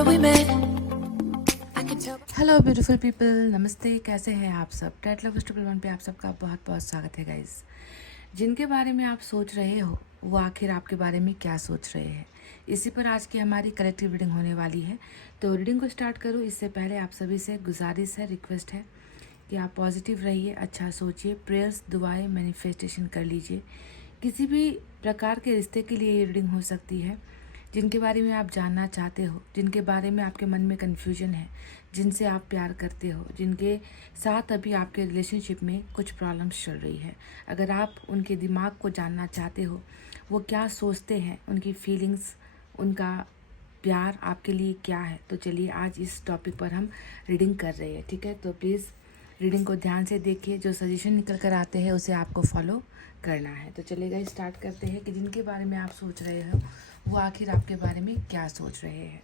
remember we met. I can tell. Hello beautiful people, नमस्ते। कैसे हैं आप सब? टैट लव ट्रिपल वन पे आप सबका बहुत बहुत स्वागत है गाइस। जिनके बारे में आप सोच रहे हो वो आखिर आपके बारे में क्या सोच रहे हैं, इसी पर आज की हमारी कलेक्टिव रीडिंग होने वाली है। तो रीडिंग को स्टार्ट करूँ इससे पहले आप सभी से गुजारिश है, रिक्वेस्ट है कि आप पॉजिटिव रहिए, अच्छा सोचिए, प्रेयर्स, दुआएं, मैनिफेस्टेशन कर लीजिए। किसी भी प्रकार के रिश्ते के लिए ये रीडिंग हो सकती है। जिनके बारे में आप जानना चाहते हो, जिनके बारे में आपके मन में कन्फ्यूजन है, जिनसे आप प्यार करते हो, जिनके साथ अभी आपके रिलेशनशिप में कुछ प्रॉब्लम्स चल रही है, अगर आप उनके दिमाग को जानना चाहते हो, वो क्या सोचते हैं, उनकी फीलिंग्स, उनका प्यार आपके लिए क्या है, तो चलिए आज इस टॉपिक पर हम रीडिंग कर रहे हैं। ठीक है, तो प्लीज़ रीडिंग को ध्यान से देखिए। जो सजेशन निकल कर आते हैं उसे आपको फॉलो करना है। तो चलिएगा स्टार्ट करते हैं कि जिनके बारे में आप सोच रहे हो वो आखिर आपके बारे में क्या सोच रहे हैं।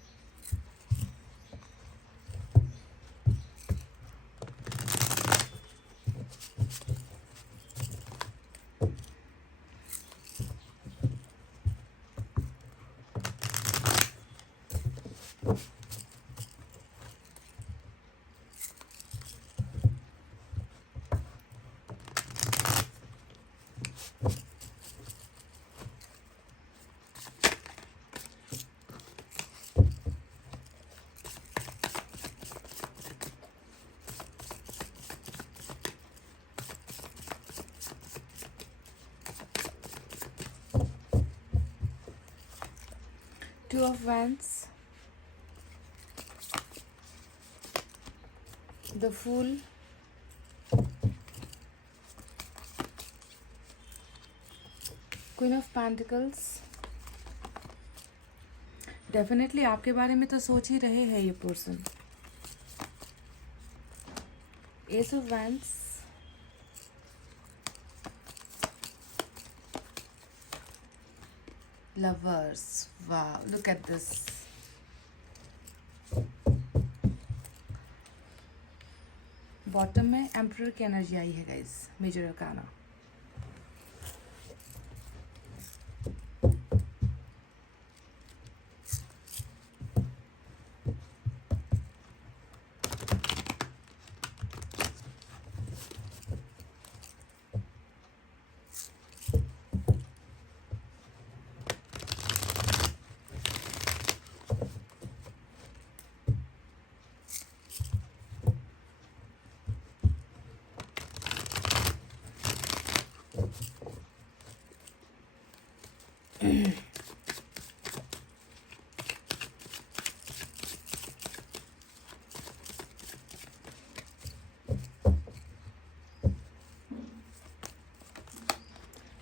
Two of Wands, the Fool, Queen of Pentacles। Definitely आपके बारे में तो सोच ही रहे हैं ये person. Ace of wands, lovers. वाह, लुक एट दिस। बॉटम में एम्परर की एनर्जी आई है guys, major arcana.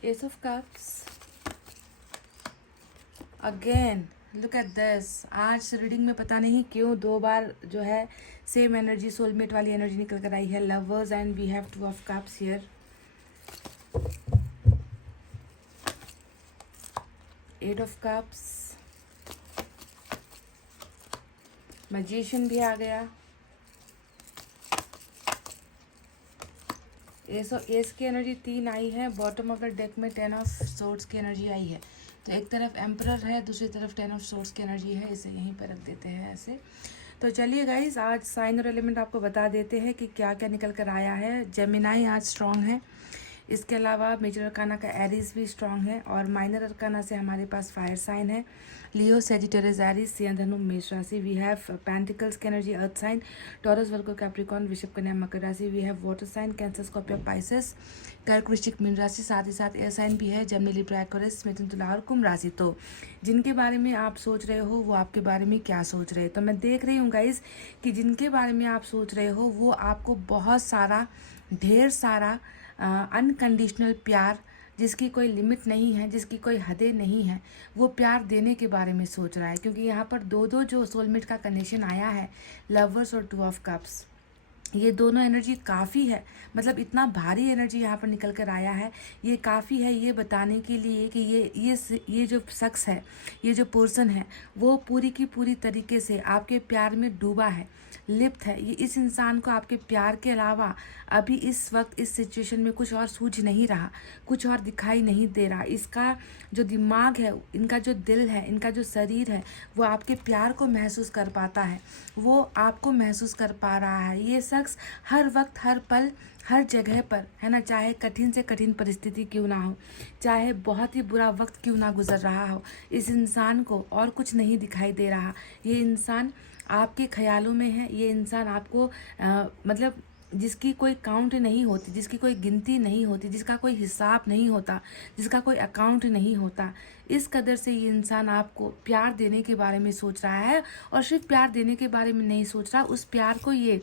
Ace of cups again, look at this. आज रीडिंग में पता नहीं क्यों दो बार जो है सेम एनर्जी, सोलमेट वाली एनर्जी निकल कर आई है। Lovers and we have two of cups here. Eight of cups, magician भी आ गया। एस की एनर्जी 3 आई है। बॉटम ऑफ द डेक में 10 ऑफ सोर्ड्स की एनर्जी आई है। तो एक तरफ एम्परर है, दूसरी तरफ 10 ऑफ सोर्ड्स की एनर्जी है। इसे यहीं पर रख देते हैं ऐसे। तो चलिए गाइज, आज साइन और एलिमेंट आपको बता देते हैं कि क्या क्या निकल कर आया है। जेमिनाई आज स्ट्रॉन्ग है। इसके अलावा मेजर अरकाना का एरीज भी स्ट्रॉन्ग है और माइनर अरकाना से हमारे पास फायर साइन है। लियो, सेजिटेरियस, एरीज, सिंह, धनु, मेष राशि। वी हैव पेंटिकल्स की energy earth sign, Taurus, Virgo, Capricorn, वृषभ, कन्या, मकर राशि। We have water sign, Cancer, Scorpio, Pisces, कर्क, वृश्चिक, मीन राशि। साथ ही साथ एयर साइन भी है, जेमिनी, लिब्रा, एक्वेरियस, मिथुन, तुला और कुंभ राशि। तो जिनके बारे में आप सोच रहे हो वो आपके बारे में क्या सोच रहे हैं, तो मैं देख रही हूँ गाइज कि जिनके बारे में आप सोच रहे हो वो आपको बहुत सारा, ढेर सारा अनकंडीशनल प्यार, जिसकी कोई लिमिट नहीं है, जिसकी कोई हदें नहीं है, वो प्यार देने के बारे में सोच रहा है। क्योंकि यहाँ पर दो दो जो सोलमेट का कनेक्शन आया है, लवर्स और टू ऑफ कप्स, ये दोनों एनर्जी काफ़ी है, मतलब इतना भारी एनर्जी यहाँ पर निकल कर आया है। ये काफ़ी है ये बताने के लिए कि ये जो शख्स है, ये जो पर्सन है, वो पूरी की पूरी तरीके से आपके प्यार में डूबा है, लिप्त है। ये इस इंसान को आपके प्यार के अलावा अभी इस वक्त इस सिचुएशन में कुछ और सूझ नहीं रहा, कुछ और दिखाई नहीं दे रहा। इसका जो दिमाग है, इनका जो दिल है, इनका जो शरीर है, वो आपके प्यार को महसूस कर पाता है, वो आपको महसूस कर पा रहा है। ये शख्स हर वक्त, हर पल, हर जगह पर है ना, चाहे कठिन से कठिन परिस्थिति क्यों ना हो, चाहे बहुत ही बुरा वक्त क्यों ना गुजर रहा हो, इस इंसान को और कुछ नहीं दिखाई दे रहा। ये इंसान आपके ख्यालों में है। ये इंसान आपको मतलब जिसकी कोई काउंट नहीं होती, जिसकी कोई गिनती नहीं होती, जिसका कोई हिसाब नहीं होता, जिसका कोई अकाउंट नहीं होता, इस कदर से ये इंसान आपको प्यार देने के बारे में सोच रहा है। और सिर्फ प्यार देने के बारे में नहीं सोच रहा, उस प्यार को ये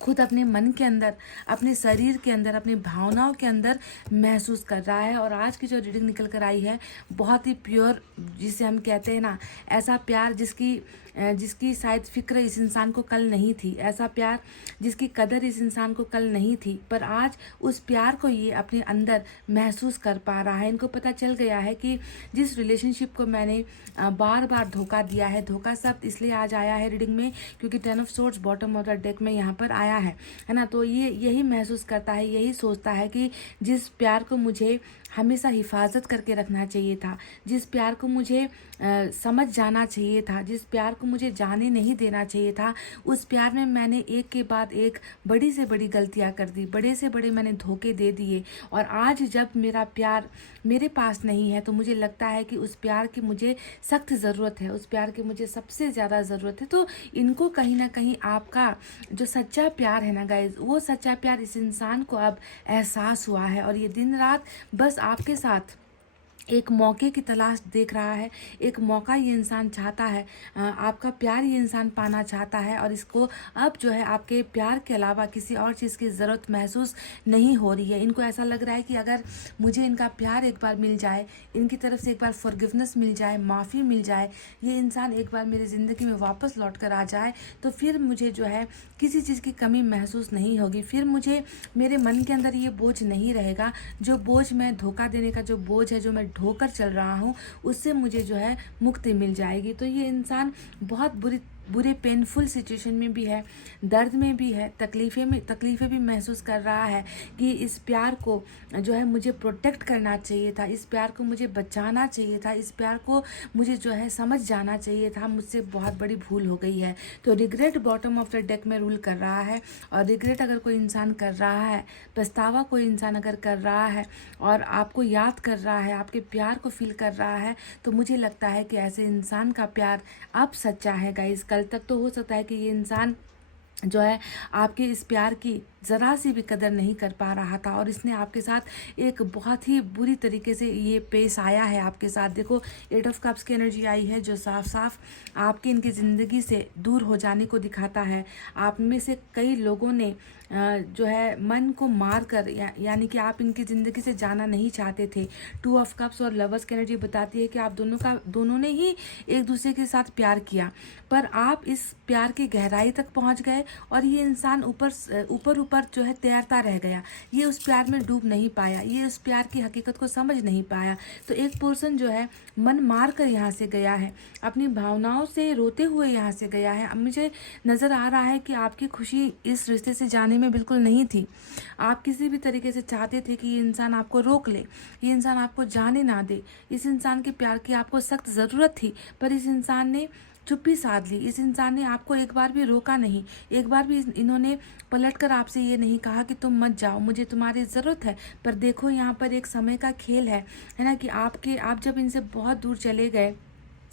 खुद अपने मन के अंदर, अपने शरीर के अंदर, अपनी भावनाओं के अंदर महसूस कर रहा है। और आज की जो रीडिंग निकल कर आई है, बहुत ही प्योर, जिसे हम कहते हैं ना, ऐसा प्यार जिसकी शायद फिक्र इस इंसान को कल नहीं थी, ऐसा प्यार जिसकी कदर इस इंसान को कल नहीं थी, पर आज उस प्यार को ये अपने अंदर महसूस कर पा रहा है। इनको पता चल गया है कि जिस रिलेशनशिप को मैंने बार बार धोखा दिया है, धोखा शब्द इसलिए आज आया है रीडिंग में क्योंकि 10 of swords bottom of the deck में यहाँ पर आया है ना। तो ये यही महसूस करता है, यही सोचता है कि जिस प्यार को मुझे हमेशा हिफाजत करके रखना चाहिए था, जिस प्यार को मुझे समझ जाना चाहिए था, जिस प्यार को मुझे जाने नहीं देना चाहिए था, उस प्यार में मैंने एक के बाद एक बड़ी से बड़ी गलतियां कर दी, बड़े से बड़े मैंने धोखे दे दिए। और आज जब मेरा प्यार मेरे पास नहीं है तो मुझे लगता है कि उस प्यार की मुझे सख्त ज़रूरत है, उस प्यार की मुझे सबसे ज़्यादा ज़रूरत है। तो इनको कहीं ना कहीं आपका जो सच्चा प्यार है ना गाइज, वो सच्चा प्यार इस इंसान को अब एहसास हुआ है। और ये दिन रात बस आपके साथ एक मौके की तलाश देख रहा है, एक मौका ये इंसान चाहता है, आपका प्यार ये इंसान पाना चाहता है। और इसको अब जो है आपके प्यार के अलावा किसी और चीज़ की ज़रूरत महसूस नहीं हो रही है। इनको ऐसा लग रहा है कि अगर मुझे इनका प्यार एक बार मिल जाए, इनकी तरफ से एक बार फॉरगिवनेस मिल जाए, माफ़ी मिल जाए, ये इंसान एक बार मेरी ज़िंदगी में वापस लौट कर आ जाए, तो फिर मुझे जो है किसी चीज़ की कमी महसूस नहीं होगी। फिर मुझे मेरे मन के अंदर ये बोझ नहीं रहेगा, जो बोझ मैं धोखा देने का जो बोझ है, जो मैं ढोकर चल रहा हूँ, उससे मुझे जो है मुक्ति मिल जाएगी। तो ये इंसान बहुत बुरे पेनफुल सिचुएशन में भी है, दर्द में भी है, तकलीफ़ें भी महसूस कर रहा है कि इस प्यार को जो है मुझे प्रोटेक्ट करना चाहिए था, इस प्यार को मुझे बचाना चाहिए था, इस प्यार को मुझे जो है समझ जाना चाहिए था, मुझसे बहुत बड़ी भूल हो गई है। तो regret bottom of the deck में रूल कर रहा है। और रिग्रेट अगर कोई इंसान कर रहा है, पछतावा कोई इंसान अगर कर रहा है और आपको याद कर रहा है, आपके प्यार को फील कर रहा है, तो मुझे लगता है कि ऐसे इंसान का प्यार अब सच्चा है गाइस। कल तक तो हो सकता है कि ये इंसान जो है आपके इस प्यार की ज़रा सी भी कदर नहीं कर पा रहा था, और इसने आपके साथ एक बहुत ही बुरी तरीके से ये पेश आया है आपके साथ। देखो, 8 ऑफ कप्स की एनर्जी आई है, जो साफ साफ आपके इनकी ज़िंदगी से दूर हो जाने को दिखाता है। आप में से कई लोगों ने जो है मन को मार कर यानी कि आप इनकी ज़िंदगी से जाना नहीं चाहते थे। 2 ऑफ कप्स और लवर्स की एनर्जी बताती है कि आप दोनों ने ही एक दूसरे के साथ प्यार किया, पर आप इस प्यार की गहराई तक पहुंच गए और ये इंसान ऊपर जो है तैरता रह गया। ये उस प्यार में डूब नहीं पाया, ये उस प्यार की हकीकत को समझ नहीं पाया। तो एक पर्सन जो है मन मार कर यहाँ से गया है, अपनी भावनाओं से रोते हुए यहाँ से गया है। अब मुझे नज़र आ रहा है कि आपकी खुशी इस रिश्ते से जाने में बिल्कुल नहीं थी। आप किसी भी तरीके से चाहते थे कि ये इंसान आपको रोक ले, ये इंसान आपको जाने ना दे। इस इंसान के प्यार की आपको सख्त ज़रूरत थी, पर इस इंसान ने चुप्पी साध ली। इस इंसान ने आपको एक बार भी रोका नहीं, एक बार भी इन्होंने पलटकर आपसे ये नहीं कहा कि तुम मत जाओ, मुझे तुम्हारी ज़रूरत है। पर देखो, यहाँ पर एक समय का खेल है ना, कि आप जब इनसे बहुत दूर चले गए,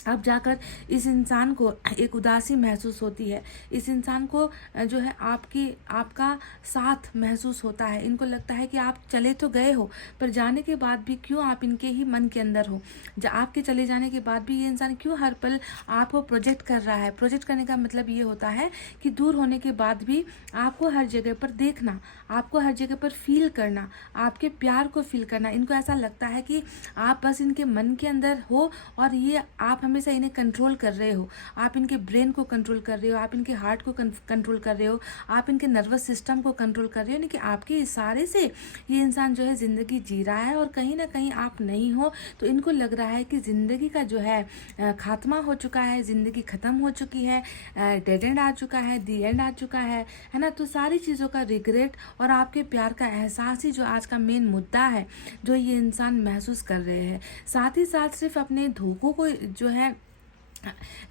अब जाकर इस इंसान को एक उदासी महसूस होती है, इस इंसान को जो है आपका साथ महसूस होता है। इनको लगता है कि आप चले तो गए हो, पर जाने के बाद भी क्यों आप इनके ही मन के अंदर हो। आपके चले जाने के बाद भी ये इंसान क्यों हर पल आपको प्रोजेक्ट कर रहा है। प्रोजेक्ट करने का मतलब ये होता है कि दूर होने के बाद भी आपको हर जगह पर देखना, आपको हर जगह पर फील करना, आपके प्यार को फील करना। इनको ऐसा लगता है कि आप बस इनके मन के अंदर हो और ये आप हमें हमेशा इन्हें कंट्रोल कर रहे हो, आप इनके ब्रेन को कंट्रोल कर रहे हो, आप इनके हार्ट को कंट्रोल कर रहे हो, आप इनके नर्वस सिस्टम को कंट्रोल कर रहे हो, यानी कि आपके इशारे से ये इंसान जो है ज़िंदगी जी रहा है। और कहीं ना कहीं आप नहीं हो तो इनको लग रहा है कि ज़िंदगी का जो है खात्मा हो चुका है, ज़िंदगी ख़त्म हो चुकी है, डेड एंड आ चुका है, दी एंड आ चुका है ना। तो सारी चीज़ों का रिग्रेट और आपके प्यार का एहसास ही जो आज का मेन मुद्दा है जो ये इंसान महसूस कर रहे हैं। साथ ही साथ सिर्फ अपने धोखों को जो है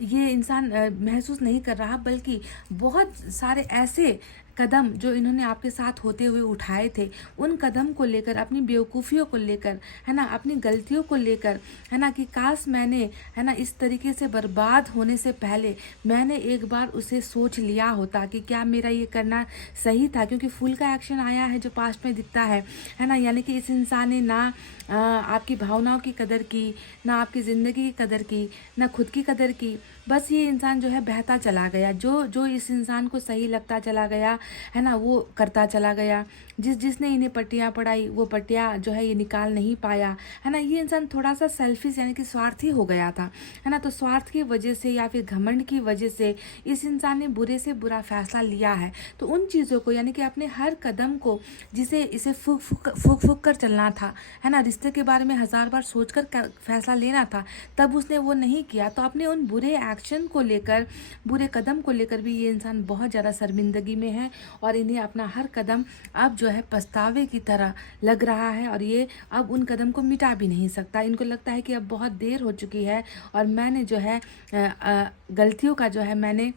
ये इंसान महसूस नहीं कर रहा, बल्कि बहुत सारे ऐसे कदम जो इन्होंने आपके साथ होते हुए उठाए थे, उन कदम को लेकर, अपनी बेवकूफ़ियों को लेकर, है ना, अपनी गलतियों को लेकर, है ना, कि काश मैंने, है ना, इस तरीके से बर्बाद होने से पहले मैंने एक बार उसे सोच लिया होता कि क्या मेरा ये करना सही था। क्योंकि फूल का एक्शन आया है जो पास्ट में दिखता है ना, यानी कि इस इंसान ने ना आपकी भावनाओं की कदर की, ना आपकी ज़िंदगी की कदर की, ना खुद की कदर की। बस ये इंसान जो है बहता चला गया, जो जो इस इंसान को सही लगता चला गया, है ना, वो करता चला गया। जिसने इन्हें पट्टियाँ पढ़ाई वो पट्टियाँ जो है ये निकाल नहीं पाया, है ना। ये इंसान थोड़ा सा सेल्फिश यानी कि स्वार्थी हो गया था, है ना। तो स्वार्थ की वजह से या फिर घमंड की वजह से इस इंसान ने बुरे से बुरा फैसला लिया है। तो उन चीज़ों को, यानी कि अपने हर कदम को, जिसे इसे फूक कर चलना था, है ना, रिश्ते के बारे में 1000 बार सोचकर फैसला लेना था, तब उसने वो नहीं किया। तो अपने उन बुरे एक्शन को लेकर, बुरे कदम को लेकर भी ये इंसान बहुत ज़्यादा शर्मिंदगी में है और इन्हें अपना हर कदम अब जो है पछतावे की तरह लग रहा है। और ये अब उन कदम को मिटा भी नहीं सकता। इनको लगता है कि अब बहुत देर हो चुकी है और मैंने जो है गलतियों का जो है मैंने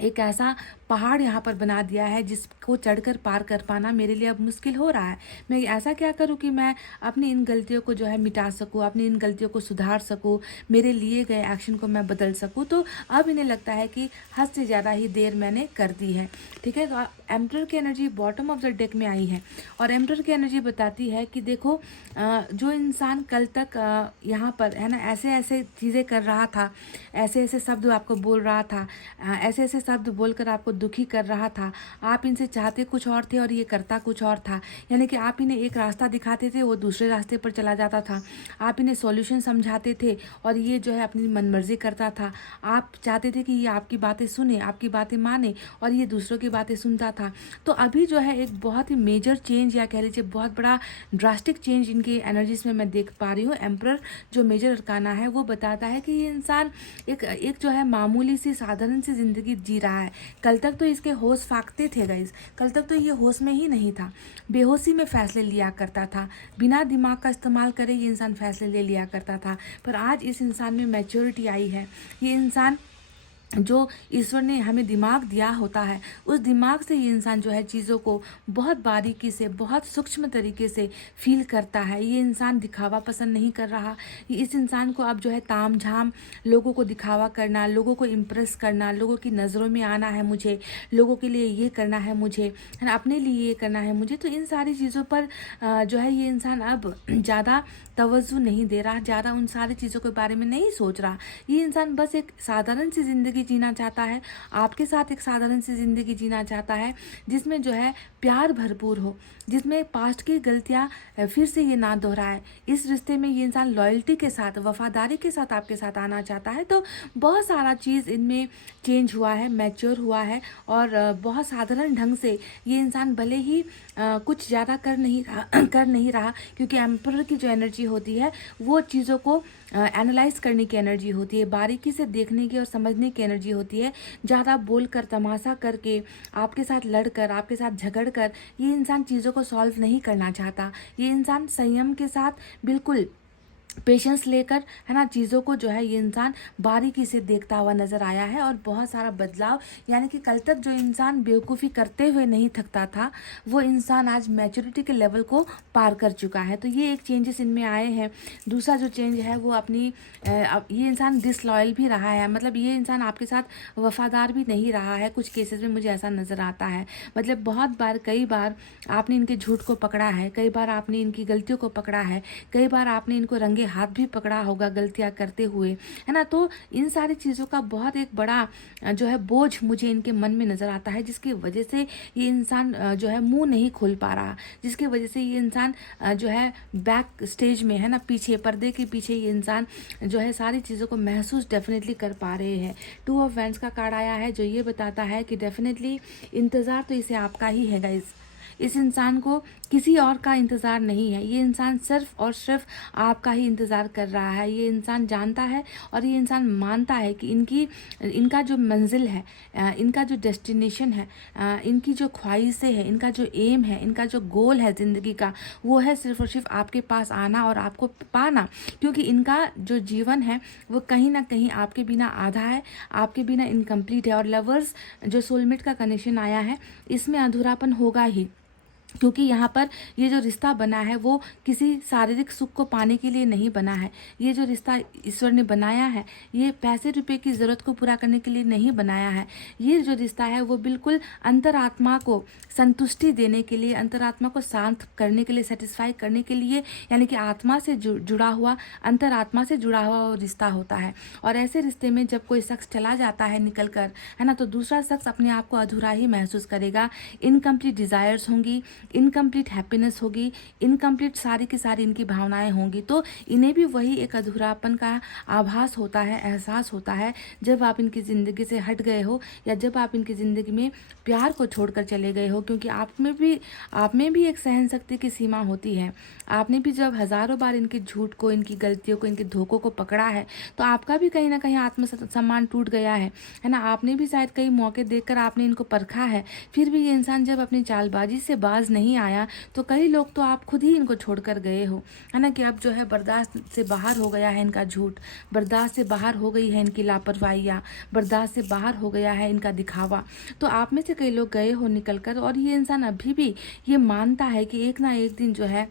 एक ऐसा पहाड़ यहाँ पर बना दिया है जिसको चढ़कर पार कर पाना मेरे लिए अब मुश्किल हो रहा है। मैं ऐसा क्या करूँ कि मैं अपनी इन गलतियों को जो है मिटा सकूँ, अपनी इन गलतियों को सुधार सकूँ, मेरे लिए गए एक्शन को मैं बदल सकूँ। तो अब इन्हें लगता है कि हद से ज़्यादा ही देर मैंने कर दी है। ठीक है, तो एम्परर की energy bottom of the deck में आई है और एम्परर की एनर्जी बताती है कि देखो जो इंसान कल तक यहाँ पर, है ना, ऐसे ऐसे चीज़ें कर रहा था, ऐसे ऐसे शब्द आपको बोल रहा था, ऐसे ऐसे शब्द बोलकर आपको दुखी कर रहा था, आप इनसे चाहते कुछ और थे और ये करता कुछ और था। यानी कि आप इन्हें एक रास्ता दिखाते थे, वो दूसरे रास्ते पर चला जाता था। आप इन्हें सॉल्यूशन समझाते थे और ये जो है अपनी मनमर्जी करता था। आप चाहते थे कि ये आपकी बातें सुने, आपकी बातें माने, और ये दूसरों की बातें सुनता था। तो अभी जो है एक बहुत ही मेजर चेंज, या कह लीजिए बहुत बड़ा ड्रास्टिक चेंज इनकी एनर्जीज में मैं देख पा रही हूँ। एम्परर जो मेजर अरकाना है वो बताता है कि ये इंसान एक जो है मामूली सी साधारण सी ज़िंदगी जी रहा है। कल तक तो इसके होश फाकते थे गाइस, कल तक तो ये होश में ही नहीं था, बेहोशी में फैसले लिया करता था, बिना दिमाग का इस्तेमाल करे ये इंसान फैसले ले लिया करता था। पर आज इस इंसान में मैच्योरिटी आई है। ये इंसान, जो ईश्वर ने हमें दिमाग दिया होता है, उस दिमाग से ये इंसान जो है चीज़ों को बहुत बारीकी से, बहुत सूक्ष्म तरीके से फील करता है। ये इंसान दिखावा पसंद नहीं कर रहा। इस इंसान को अब जो है ताम झाम लोगों को दिखावा करना, लोगों को इम्प्रेस करना, लोगों की नज़रों में आना है मुझे, लोगों के लिए ये करना है मुझे, है ना, अपने लिए ये करना है मुझे। तो इन सारी चीज़ों पर जो है ये इंसान अब ज़्यादा तवज्जो नहीं दे रहा, ज़्यादा उन सारी चीज़ों के बारे में नहीं सोच रहा। ये इंसान बस एक साधारण सी ज़िंदगी जीना चाहता है, आपके साथ एक साधारण सी ज़िंदगी जीना चाहता है जिसमें जो है प्यार भरपूर हो, जिसमें पास्ट की गलतियां फिर से ये ना दोहराए। इस रिश्ते में ये इंसान लॉयल्टी के साथ, वफादारी के साथ आपके साथ आना चाहता है। तो बहुत सारा चीज़ इनमें चेंज हुआ है, मैच्योर हुआ है और बहुत साधारण ढंग से ये इंसान भले ही कुछ ज़्यादा कर नहीं रहा, क्योंकि एम्परर की जो एनर्जी होती है वो चीज़ों को एनालाइज करने की एनर्जी होती है, बारीकी से देखने की और समझने की एनर्जी होती है। ज़्यादा बोलकर, तमाशा करके, आपके साथ लड़कर, आपके साथ झगड़कर ये इंसान चीज़ों को सॉल्व नहीं करना चाहता। ये इंसान संयम के साथ, बिल्कुल पेशेंस लेकर, है ना, चीज़ों को जो है ये इंसान बारीकी से देखता हुआ नज़र आया है और बहुत सारा बदलाव, यानी कि कल तक जो इंसान बेवकूफ़ी करते हुए नहीं थकता था, वो इंसान आज मैच्योरिटी के लेवल को पार कर चुका है। तो ये एक चेंजेस इनमें आए हैं। दूसरा जो चेंज है वो अपनी ये इंसान डिसलॉयल भी रहा है, मतलब ये इंसान आपके साथ वफादार भी नहीं रहा है। कुछ केसेस में मुझे ऐसा नज़र आता है, मतलब बहुत बार, कई बार आपने इनके झूठ को पकड़ा है, कई बार आपने इनकी गलतियों को पकड़ा है, कई बार आपने इनको रंगे रंगे हाथ भी पकड़ा होगा गलतियां करते हुए, है ना। तो इन सारी चीज़ों का बहुत एक बड़ा जो है बोझ मुझे इनके मन में नज़र आता है, जिसकी वजह से ये इंसान जो है मुंह नहीं खोल पा रहा, जिसकी वजह से ये इंसान जो है बैक स्टेज में, है ना, पीछे पर्दे के पीछे ये इंसान जो है सारी चीज़ों को महसूस डेफिनेटली कर पा रहे हैं। 2 ऑफ वैंड्स का कार्ड आया है जो ये बताता है कि डेफिनेटली इंतज़ार तो इसे आपका ही है गाइज। इस इंसान को किसी और का इंतज़ार नहीं है, ये इंसान सिर्फ और सिर्फ आपका ही इंतज़ार कर रहा है। ये इंसान जानता है और ये इंसान मानता है कि इनका जो मंजिल है, इनका जो डेस्टिनेशन है, इनकी जो ख्वाहिशें हैं, इनका जो एम है, इनका जो गोल है ज़िंदगी का, वो है सिर्फ और सिर्फ आपके पास आना और आपको पाना। क्योंकि इनका जो जीवन है वो कहीं ना कहीं आपके बिना आधा है, आपके बिना इनकम्प्लीट है। और लवर्स जो सोलमेट का कनेक्शन आया है, इसमें अधूरापन होगा ही, क्योंकि यहाँ पर ये जो रिश्ता बना है वो किसी शारीरिक सुख को पाने के लिए नहीं बना है। ये जो रिश्ता ईश्वर ने बनाया है, ये पैसे रुपए की ज़रूरत को पूरा करने के लिए नहीं बनाया है। ये जो रिश्ता है वो बिल्कुल अंतरात्मा को संतुष्टि देने के लिए, अंतरात्मा को शांत करने के लिए, सेटिस्फाई करने के लिए, यानी कि आत्मा से जुड़ा हुआ, अंतरात्मा से जुड़ा हुआ वो रिश्ता होता है। और ऐसे रिश्ते में जब कोई शख्स चला जाता है निकल कर, है ना, तो दूसरा शख्स अपने आप को अधूरा ही महसूस करेगा। इनकम्प्लीट डिज़ायर्स होंगी, इनकम्प्लीट हैप्पीनेस होगी, इनकम्प्लीट सारी की सारी इनकी भावनाएं होंगी। तो इन्हें भी वही एक अधूरापन का आभास होता है, एहसास होता है जब आप इनकी ज़िंदगी से हट गए हो, या जब आप इनकी ज़िंदगी में प्यार को छोड़कर चले गए हो। क्योंकि आप में भी एक सहन शक्ति की सीमा होती है। आपने भी जब हज़ारों बार इनके झूठ को, इनकी गलतियों को, इनके धोखों को पकड़ा है, तो आपका भी कहीं ना कहीं आत्मसम्मान टूट गया है ना। आपने भी शायद कई मौके देखकर आपने इनको परखा है, फिर भी ये इंसान जब अपनी चालबाजी से बाज नहीं आया, तो कई लोग तो आप खुद ही इनको छोड़कर गए हो, है ना, कि अब जो है बर्दाश्त से बाहर हो गया है इनका झूठ, बर्दाश्त से बाहर हो गई है इनकी लापरवाहियाँ, बर्दाश्त से बाहर हो गया है इनका दिखावा। तो आप में से कई लोग गए हो निकल कर, और ये इंसान अभी भी ये मानता है कि एक ना एक दिन जो है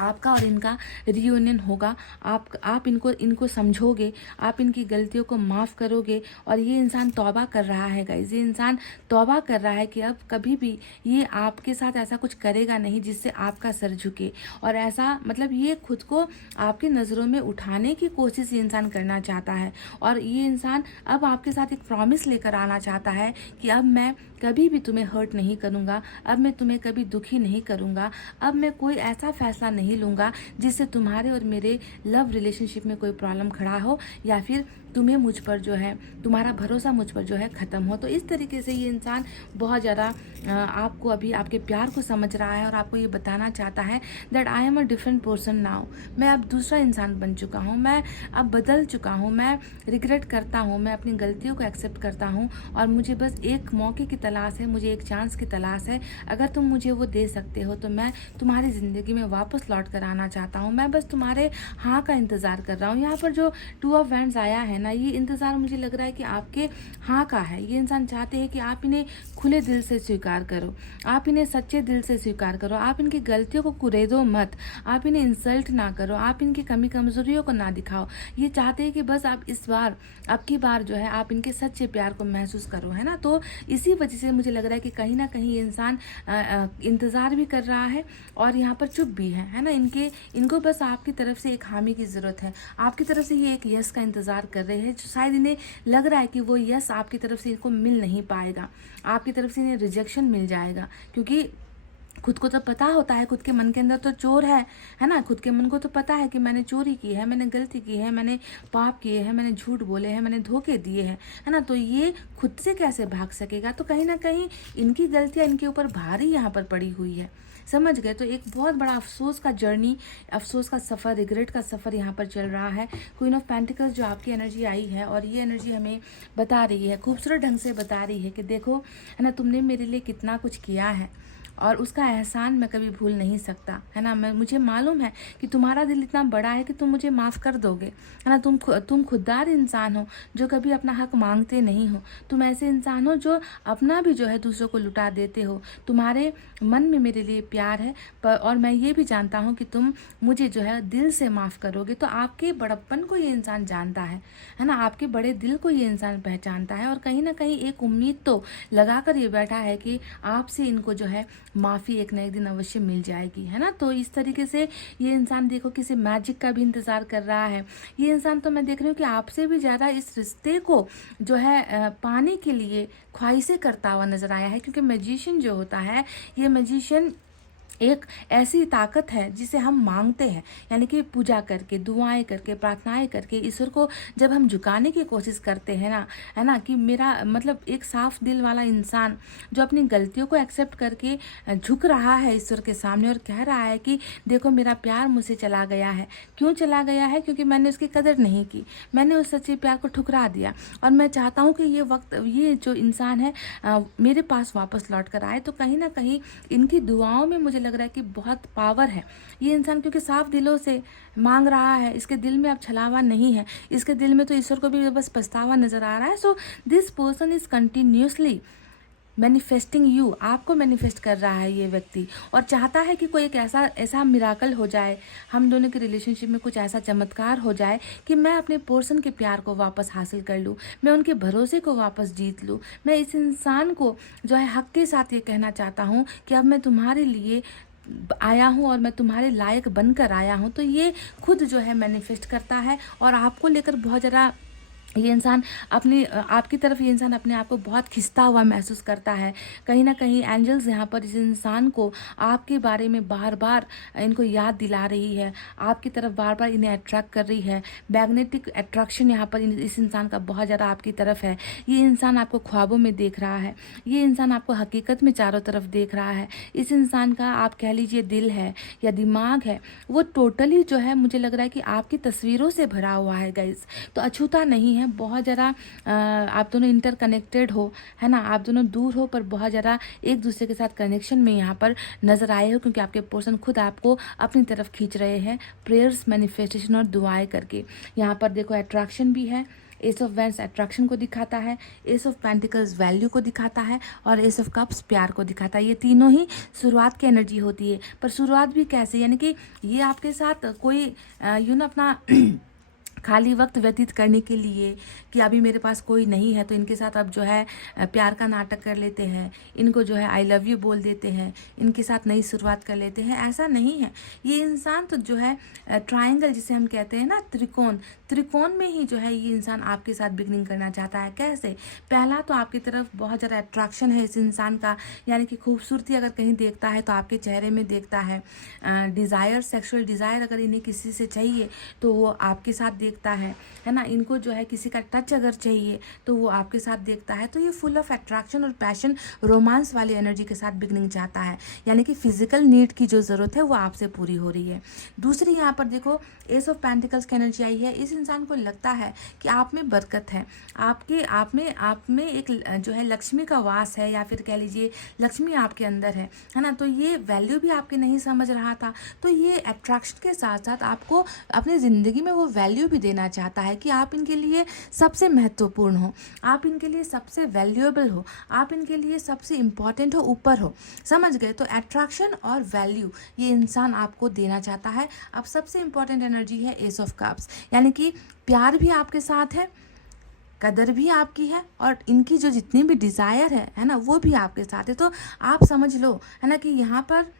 आपका और इनका रियूनियन होगा। आप इनको समझोगे, आप इनकी गलतियों को माफ़ करोगे। और ये इंसान तौबा कर रहा है गाइस, ये इंसान तौबा कर रहा है कि अब कभी भी ये आपके साथ ऐसा कुछ करेगा नहीं जिससे आपका सर झुके। और ऐसा मतलब ये खुद को आपकी नज़रों में उठाने की कोशिश ये इंसान करना चाहता है। और ये इंसान अब आपके साथ एक प्रॉमिस लेकर आना चाहता है कि अब मैं कभी भी तुम्हें हर्ट नहीं करूँगा, अब मैं तुम्हें कभी दुखी नहीं करूँगा, अब मैं कोई ऐसा फैसला नहीं लूँगा जिससे तुम्हारे और मेरे लव रिलेशनशिप में कोई प्रॉब्लम खड़ा हो, या फिर तुम्हें मुझ पर जो है, तुम्हारा भरोसा मुझ पर जो है ख़त्म हो। तो इस तरीके से ये इंसान बहुत ज़्यादा आपको अभी आपके प्यार को समझ रहा है और आपको ये बताना चाहता है that I am a different person now. मैं अब दूसरा इंसान बन चुका हूँ, मैं अब बदल चुका हूँ, मैं रिग्रेट करता हूँ, मैं अपनी गलतियों को एक्सेप्ट करता हूँ, और मुझे बस एक मौके की तलाश है, मुझे एक चांस की तलाश है। अगर तुम मुझे वो दे सकते हो तो मैं तुम्हारी ज़िंदगी में वापस लौट कर आना चाहता हूँ। मैं बस तुम्हारे हाँ का इंतज़ार कर रहा हूँ। यहाँ पर जो 2 ऑफ वैंड्स आया है ना, ये इंतज़ार मुझे लग रहा है कि आपके हाँ का है। ये इंसान चाहते हैं कि आप इन्हें खुले दिल से स्वीकार करो, आप इन्हें सच्चे दिल से स्वीकार करो, आप इनकी गलतियों को कुरेदो मत, आप इन्हें इंसल्ट ना करो, आप इनकी कमी कमज़ोरियों को ना दिखाओ। ये चाहते हैं कि बस आप इस बार, अब की बार जो है आप इनके सच्चे प्यार को महसूस करो, है ना। तो इसी वजह से मुझे लग रहा है कि कहीं ना कहीं ये इंसान इंतज़ार भी कर रहा है और यहाँ पर चुप भी है ना। इनको बस आपकी तरफ से एक हामी की ज़रूरत है, आपकी तरफ से ये एक यस का इंतज़ार कर रहे हैं। शायद इन्हें लग रहा है कि वो यस आपकी तरफ से इनको मिल नहीं पाएगा, आपकी तरफ से इन्हें रिजेक्शन मिल जाएगा। क्योंकि खुद को तो पता होता है, खुद के मन के अंदर तो चोर है ना। खुद के मन को तो पता है कि मैंने चोरी की है, मैंने गलती की है, मैंने पाप किए हैं, मैंने झूठ बोले हैं, मैंने धोखे दिए हैं, है ना। तो ये खुद से कैसे भाग सकेगा। तो कहीं ना कहीं इनकी गलतियाँ इनके ऊपर भारी यहाँ पर पड़ी हुई है, समझ गए। तो एक बहुत बड़ा अफसोस का जर्नी, अफसोस का सफ़र, रिग्रेट का सफ़र यहाँ पर चल रहा है। क्वीन ऑफ पेंटिकल्स जो आपकी एनर्जी आई है, और ये एनर्जी हमें बता रही है, खूबसूरत ढंग से बता रही है कि देखो, है ना, तुमने मेरे लिए कितना कुछ किया है और उसका एहसान मैं कभी भूल नहीं सकता, है ना। मुझे मालूम है कि तुम्हारा दिल इतना बड़ा है कि तुम मुझे माफ़ कर दोगे, है ना। तुम खुददार इंसान हो जो कभी अपना हक मांगते नहीं हो। तुम ऐसे इंसान हो जो अपना भी जो है दूसरों को लुटा देते हो। तुम्हारे मन में मेरे लिए प्यार है, और मैं ये भी जानता हूँ कि तुम मुझे जो है दिल से माफ़ करोगे। तो आपके बड़प्पन को ये इंसान जानता है ना, आपके बड़े दिल को ये इंसान पहचानता है। और कहीं ना कहीं एक उम्मीद तो लगा कर ये बैठा है कि आपसे इनको जो है माफ़ी एक ना एक दिन अवश्य मिल जाएगी, है ना। तो इस तरीके से ये इंसान देखो किसी मैजिक का भी इंतज़ार कर रहा है। ये इंसान तो मैं देख रही हूँ कि आपसे भी ज़्यादा इस रिश्ते को जो है पाने के लिए ख्वाहिशें करता हुआ नज़र आया है, क्योंकि मैजिशियन जो होता है, ये मैजिशियन एक ऐसी ताकत है जिसे हम मांगते हैं, यानी कि पूजा करके, दुआएं करके, प्रार्थनाएं करके ईश्वर को जब हम झुकाने की कोशिश करते हैं ना, है ना, कि मेरा मतलब एक साफ दिल वाला इंसान जो अपनी गलतियों को एक्सेप्ट करके झुक रहा है ईश्वर के सामने और कह रहा है कि देखो मेरा प्यार मुझसे चला गया है। क्यों चला गया है? क्योंकि मैंने उसकी कदर नहीं की, मैंने उस सच्चे प्यार को ठुकरा दिया, और मैं चाहता हूँ कि ये जो इंसान है मेरे पास वापस लौट कर आए। तो कहीं ना कहीं इनकी दुआओं में मुझे लग रहा है कि बहुत पावर है। ये इंसान क्योंकि साफ दिलों से मांग रहा है, इसके दिल में अब छलावा नहीं है, इसके दिल में तो ईश्वर को भी बस पछतावा नजर आ रहा है। So this person is continuously manifesting you, आपको मैनिफेस्ट कर रहा है ये व्यक्ति, और चाहता है कि कोई एक ऐसा मिराकल हो जाए, हम दोनों के रिलेशनशिप में कुछ ऐसा चमत्कार हो जाए कि मैं अपने पर्सन के प्यार को वापस हासिल कर लूँ, मैं उनके भरोसे को वापस जीत लूँ। मैं इस इंसान को जो है हक के साथ ये कहना चाहता हूँ कि अब मैं तुम्हारे लिए आया हूँ और मैं तुम्हारे लायक बनकर आया हूँ। तो ये खुद जो है मैनिफेस्ट करता है, और आपको लेकर बहुत ज़्यादा ये इंसान आपकी तरफ ये इंसान अपने आप को बहुत खिंचता हुआ महसूस करता है। कहीं ना कहीं एंजल्स यहाँ पर इस इंसान को आपके बारे में बार बार इनको याद दिला रही है, आपकी तरफ बार बार इन्हें अट्रैक्ट कर रही है। मैग्नेटिक अट्रैक्शन यहाँ पर इस इंसान का बहुत ज़्यादा आपकी तरफ है। ये इंसान आपको ख्वाबों में देख रहा है, ये इंसान आपको हकीकत में चारों तरफ देख रहा है। इस इंसान का आप कह लीजिए दिल है या दिमाग है, वो टोटली जो है मुझे लग रहा है कि आपकी तस्वीरों से भरा हुआ है गाइस। तो अछूता नहीं है, बहुत ज़्यादा आप दोनों इंटरकनेक्टेड हो, है ना, आप दोनों दूर हो पर बहुत ज़्यादा एक दूसरे के साथ कनेक्शन में यहाँ पर नज़र आए हो, क्योंकि आपके पर्सन खुद आपको अपनी तरफ खींच रहे हैं प्रेयर्स, मैनिफेस्टेशन और दुआएं करके। यहाँ पर देखो अट्रैक्शन भी है, एस ऑफ वैंड्स अट्रैक्शन को दिखाता है, एस ऑफ पेंटिकल्स वैल्यू को दिखाता है, और एस ऑफ कप्स प्यार को दिखाता है। ये तीनों ही शुरुआत की एनर्जी होती है, पर शुरुआत भी कैसे, यानी कि ये आपके साथ कोई अपना खाली वक्त व्यतीत करने के लिए कि अभी मेरे पास कोई नहीं है तो इनके साथ अब जो है प्यार का नाटक कर लेते हैं, इनको जो है आई लव यू बोल देते हैं, इनके साथ नई शुरुआत कर लेते हैं, ऐसा नहीं है। ये इंसान तो जो है ट्रायंगल जिसे हम कहते हैं ना, त्रिकोण में ही जो है ये इंसान आपके साथ बिगनिंग करना चाहता है। कैसे? पहला तो आपकी तरफ बहुत ज़्यादा अट्रैक्शन है इस इंसान का, यानी कि खूबसूरती अगर कहीं देखता है तो आपके चेहरे में देखता है। डिज़ायर, सेक्सुअल डिज़ायर अगर इन्हें किसी से चाहिए तो वो आपके साथ देखता है ना। इनको जो है किसी का टच अगर चाहिए तो वो आपके साथ देखता है। तो ये फुल ऑफ अट्रैक्शन और पैशन, रोमांस वाली एनर्जी के साथ बिगनिंग चाहता है, यानी कि फिजिकल नीड की जो ज़रूरत है वो आपसे पूरी हो रही है। दूसरी यहाँ पर देखो एस ऑफ पेंटिकल्स की एनर्जी आई है। इस इंसान को लगता है कि आप में बरकत है, आप में एक जो है लक्ष्मी का वास है, या फिर कह लीजिए लक्ष्मी आपके अंदर है ना। तो ये वैल्यू भी आपके नहीं समझ रहा था, तो ये अट्रैक्शन के साथ साथ आपको अपनी ज़िंदगी में वो वैल्यू भी देना चाहता है कि आप इनके लिए सबसे महत्वपूर्ण हो, आप इनके लिए सबसे वैल्यूएबल हो, आप इनके लिए सबसे इम्पॉर्टेंट हो, ऊपर हो। समझ गए? तो अट्रैक्शन और वैल्यू ये इंसान आपको देना चाहता है। अब सबसे इम्पॉर्टेंट एनर्जी है एस ऑफ कप्स, यानी कि प्यार भी आपके साथ है, कदर भी आपकी है, और इनकी जो जितनी भी डिज़ायर है ना, वो भी आपके साथ है। तो आप समझ लो है ना कि यहाँ पर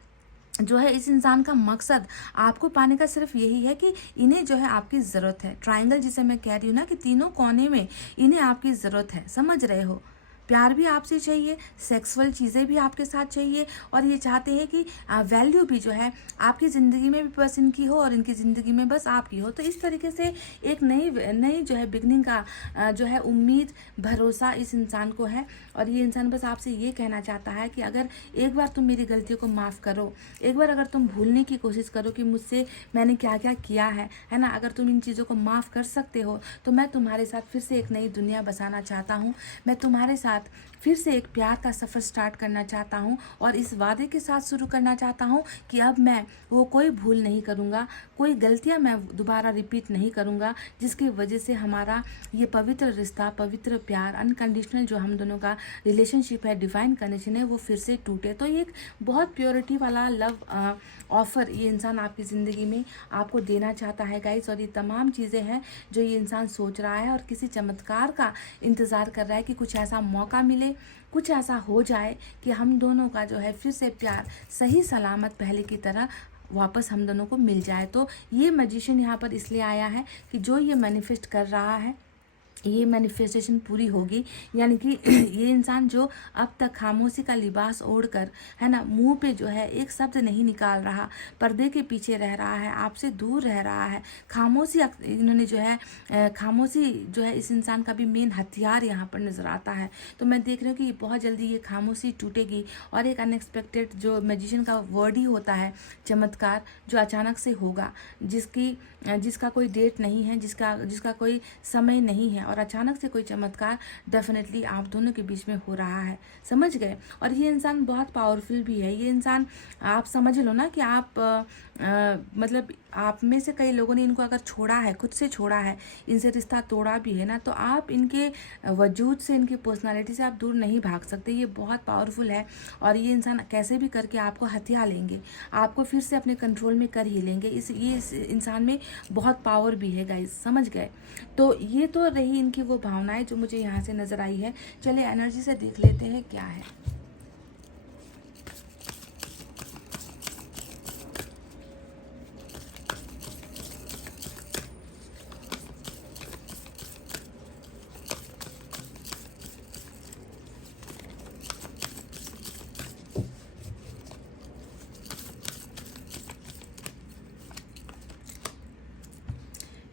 जो है इस इंसान का मकसद आपको पाने का सिर्फ यही है कि इन्हें जो है आपकी ज़रूरत है। ट्रायंगल जिसे मैं कह रही हूँ ना कि तीनों कोने में इन्हें आपकी ज़रूरत है, समझ रहे हो। प्यार भी आपसे चाहिए, सेक्सुअल चीज़ें भी आपके साथ चाहिए, और ये चाहते हैं कि वैल्यू भी जो है आपकी ज़िंदगी में भी बस इनकी हो और इनकी ज़िंदगी में बस आपकी हो। तो इस तरीके से एक नई जो है बिगनिंग का जो है उम्मीद, भरोसा इस इंसान को है, और ये इंसान बस आपसे ये कहना चाहता है कि अगर एक बार तुम मेरी गलतियों को माफ़ करो, एक बार अगर तुम भूलने की कोशिश करो कि मुझसे मैंने क्या क्या किया है ना, अगर तुम इन चीज़ों को माफ़ कर सकते हो तो मैं तुम्हारे साथ फिर से एक नई दुनिया बसाना चाहता हूँ, मैं तुम्हारे साथ फिर से एक प्यार का सफ़र स्टार्ट करना चाहता हूँ, और इस वादे के साथ शुरू करना चाहता हूँ कि अब मैं वो कोई भूल नहीं करूँगा, कोई गलतियाँ मैं दोबारा रिपीट नहीं करूँगा, जिसकी वजह से हमारा ये पवित्र रिश्ता, पवित्र प्यार, अनकंडीशनल जो हम दोनों का रिलेशनशिप है, डिवाइन कनेक्शन है, वो फिर से टूटे। तो ये एक बहुत प्योरिटी वाला लव ऑफ़र ये इंसान आपकी ज़िंदगी में आपको देना चाहता है गाइस, और ये तमाम चीज़ें हैं जो ये इंसान सोच रहा है और किसी चमत्कार का इंतज़ार कर रहा है कि कुछ ऐसा मौका मिले, कुछ ऐसा हो जाए कि हम दोनों का जो है फिर से प्यार सही सलामत पहले की तरह वापस हम दोनों को मिल जाए। तो ये मैजिशियन यहाँ पर इसलिए आया है कि जो ये मैनिफेस्ट कर रहा है ये मैनिफेस्टेशन पूरी होगी। यानी कि ये इंसान जो अब तक खामोशी का लिबास ओढ़कर, है ना, मुंह पे जो है एक शब्द नहीं निकाल रहा, पर्दे के पीछे रह रहा है, आपसे दूर रह रहा है, खामोशी इन्होंने जो है खामोशी जो है इस इंसान का भी मेन हथियार यहाँ पर नज़र आता है। तो मैं देख रही हूँ कि बहुत जल्दी ये खामोशी टूटेगी और एक अनएक्सपेक्टेड जो मैजिशियन का वर्ड ही होता है चमत्कार, जो अचानक से होगा, जिसका कोई डेट नहीं है, जिसका कोई समय नहीं है, और अचानक से कोई चमत्कार डेफिनेटली आप दोनों के बीच में हो रहा है। समझ गए? और ये इंसान बहुत पावरफुल भी है। ये इंसान आप समझ लो ना कि आप मतलब आप में से कई लोगों ने इनको अगर छोड़ा है, खुद से छोड़ा है, इनसे रिश्ता तोड़ा भी है ना, तो आप इनके वजूद से, इनकी पर्सनालिटी से आप दूर नहीं भाग सकते। ये बहुत पावरफुल है और ये इंसान कैसे भी करके आपको हथिया लेंगे, आपको फिर से अपने कंट्रोल में कर ही लेंगे। इस इंसान में बहुत पावर भी है गाइस, समझ गए? तो ये तो रही इनकी वो भावनाएं जो मुझे यहाँ से नज़र आई है। चलिए एनर्जी से देख लेते हैं क्या है।